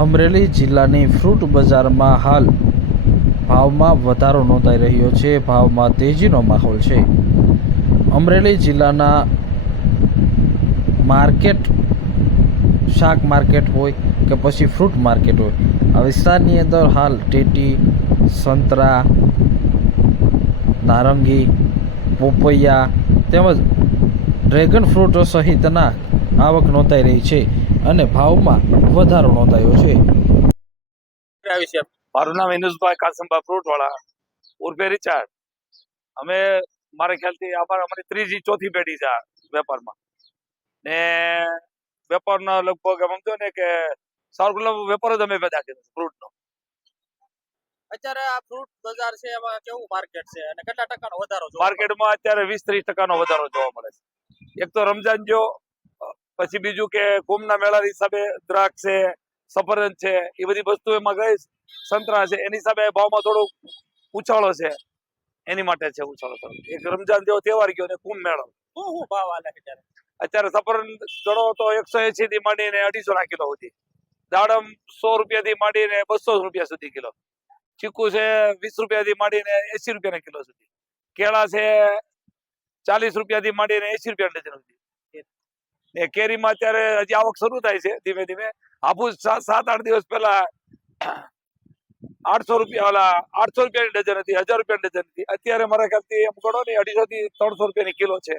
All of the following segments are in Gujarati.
અમરેલી જિલ્લાની ફ્રૂટ બજારમાં હાલ ભાવમાં વધારો નોંધાઈ રહ્યો છે। ભાવમાં તેજીનો માહોલ છે। અમરેલી જિલ્લાના માર્કેટ, શાક માર્કેટ હોય કે પછી ફ્રૂટ માર્કેટ હોય, આ વિસ્તારની અંદર હાલ ટેટી, સંતરા, નારંગી, પોપૈયા તેમજ ડ્રેગન ફ્રૂટ સહિતના આવક નોંધાઈ રહી છે અને ભાવમાં વધારો નોંધાયો છે। મારું નામ વિનુષભાઈ કાસમભાઈ ફ્રૂટવાળા ઉર્ફે રિચાર્ડ। અમે મારા ખ્યાલથી અમારી ત્રીજી ચોથી પેઢી છે આ વેપારમાં ને વેપારનો લગભગ સમજો ને કે સારો વેપાર જ અમે પેદા કર્યો ફ્રૂટનો। અત્યારે આ ફ્રૂટ બજાર છે એમાં કેવું માર્કેટ છે અને કેટલા ટકાનો વધારો જોવા મળે? માર્કેટમાં અત્યારે 20-30% વધારો જોવા મળે છે। એક તો રમજાન જો, પછી બીજું કે કુંભના મેળા હિસાબે દ્રાક્ષ છે, સફરજન છે, એ બધી વસ્તુ એમાં ગઈ, સંતરા છે, એની હિસાબે ભાવમાં થોડો ઉછાળો છે, એની માટે છે ઉછાળો થોડો। એક રમજાન જેવો તહેવાર ગયો ને કુંભ મેળો। શું ભાવ હાલે અત્યારે સફરજન ગણો તો 180 થી માંડીને 250 ના કિલો સુધી, દાડમ 100 રૂપિયાથી માંડીને 200 રૂપિયા સુધી કિલો, ચીકુ છે 20 રૂપિયાથી માંડીને 80 રૂપિયાના કિલો સુધી, કેળા છે 40 રૂપિયાથી માંડીને 80 રૂપિયા ડઝન સુધી। ને કેરીમાં અત્યારે હજી આવક શરૂ થાય છે ધીમે ધીમે। હાફૂસ 7-8 દિવસ પહેલા 800 રૂપિયાની ડઝન હતી, 1000 રૂપિયાની ડઝન હતી, અત્યારે મારા ખ્યાલથી એમ ગણો ને 250 થી 300 રૂપિયાની કિલો છે।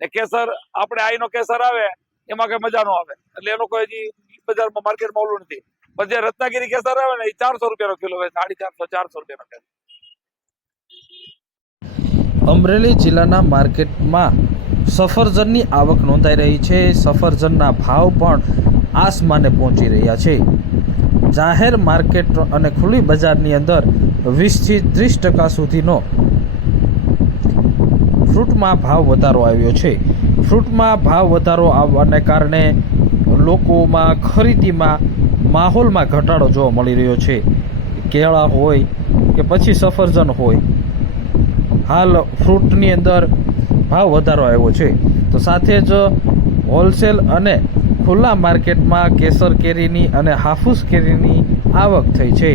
ને કેસર, આપણે આઈનો કેસર આવે એમાં કઈ મજા ન આવે, એટલે એનો કોઈ હજી બજારમાં માર્કેટમાં ઓલું નથી, પણ જે રત્નાગીરી કેસર આવે ને એ 400 રૂપિયાનો કિલો હોય, 450-400 રૂપિયાનો કિલો। અમરેલી જિલ્લાના માર્કેટમાં સફરજનની આવક નોંધાઈ રહી છે। સફરજનના ભાવ પણ આસમાને પહોંચી રહ્યા છે। જાહેર માર્કેટ અને ખુલ્લી બજારની અંદર 20 થી 30% સુધીનો ફ્રૂટમાં ભાવ વધારો આવ્યો છે। ફ્રૂટમાં ભાવ વધારો આવવાને કારણે લોકોમાં ખરીદીમાં માહોલમાં ઘટાડો જોવા મળી રહ્યો છે। કેળા હોય કે પછી સફરજન હોય, હાલ ફ્રૂટની અંદર ભાવ વધારો આવ્યો છે। તો સાથે જ હોલસેલ અને ખુલ્લા માર્કેટમાં કેસર કેરીની અને હાફૂસ કેરીની આવક થઈ છે।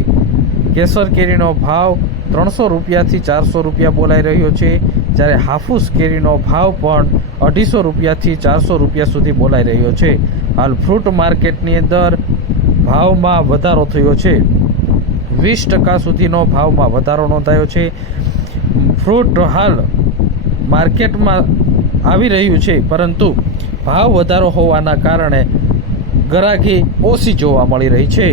કેસર કેરીનો ભાવ 300 રૂપિયાથી 400 રૂપિયા બોલાઈ રહ્યો છે, જ્યારે હાફૂસ કેરીનો ભાવ પણ 250 રૂપિયાથી 400 રૂપિયા સુધી બોલાઈ રહ્યો છે। હાલ ફ્રૂટ માર્કેટની અંદર ભાવમાં વધારો થયો છે, 20% સુધીનો ભાવમાં વધારો નોંધાયો છે। ફ્રૂટ હાલ માર્કેટમાં આવી રહ્યું છે, પરંતુ ભાવ વધારો હોવાના કારણે ગરાગી ઓછી જોવા મળી રહી છે।